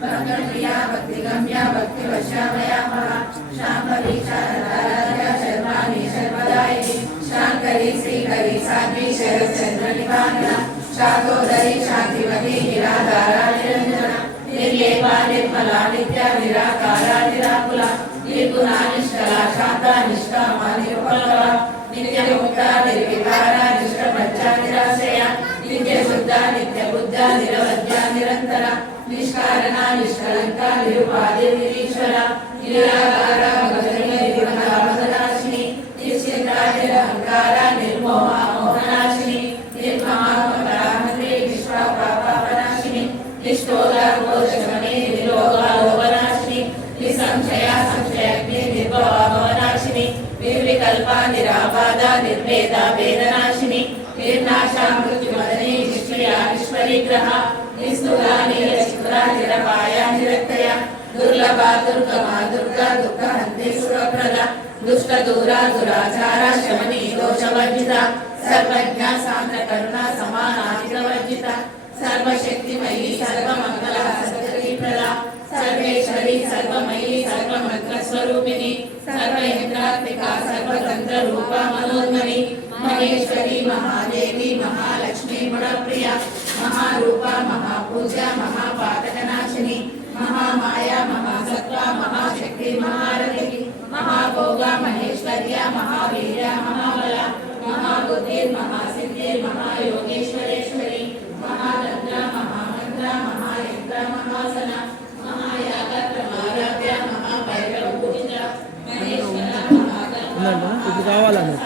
भक्तप्रिया भक्तिगम्या भक्तिवश्यामया महा शाम्भवी शारदाराध्या शर्वाणि शर्वदायिनी शांकरी श्रीकरी साध्वी शरच्चंद्र निवारणा शाकोदरी शांतिमती निराधारा निरंजना निर्लेपा निर्मला नित्या निराकारा निराकुला निर्गुणा निष्कला शांता निष्कामा निरुपलवा नित्यमुक्ता निर्विकारा निष्प्रपंचा निराश्रया नित्यशुद्धा नित्यबुद्धा निरवध्या निरंतरा निष्कारणा निष्कलंका निरुपाधि निरीश्वरा निराकारा भगवती निश्चिंता निरहंकारा निर्मोहा मोहनाशिनी निर्ममा ममताहंत्री विश्वा पापापनाशिनी निष्ठोरा कोशमणि निरोगा लोभनाशिनी निसंशया संशयग्नि निर्भवा भवनाशिनी निर्विकल्पा निराबाधा निर्भेदा वेदनाशिनी निर्नाशा मृत्युमदने निष्क्रिया निष्परिग्रहा निस्तुला नीलचित्रा निरपाया निरक्तया दुर्लभा दुर्गमा दुर्गा दुःखहन्त्री सुरप्रदा दुष्टदूरा दुराचारा शमनी दोषवर्जिता सर्वज्ञा सान्द्र करुणा समानाधिकवर्जिता सर्वशक्तिमयी सर्वमंगला सत्करीप्रदा सर्वेश्वरी सर्वमयी सर्वमन्त्रस्वरूपिणी सर्वयन्त्रात्मिका सर्वतंत्र रूपा मनोन्मनी महेश्वरी महादेवी महालक्ष्मी गुणप्रिया महारूपा महापूज्या महापातकनाशिनी महामाया महासत्वा महाशक्ति महारथी महाभोगा महेश्वर्या महावीर्या महाबला महाबुद्धिर् महासिद्धिर् महायोगेश्वरेश्वरी महातंत्रा महामंत्रा महायंत्रा महासना महायागत्र महाराध्या महाभैरव पूजिता महेश्वरा महागणपति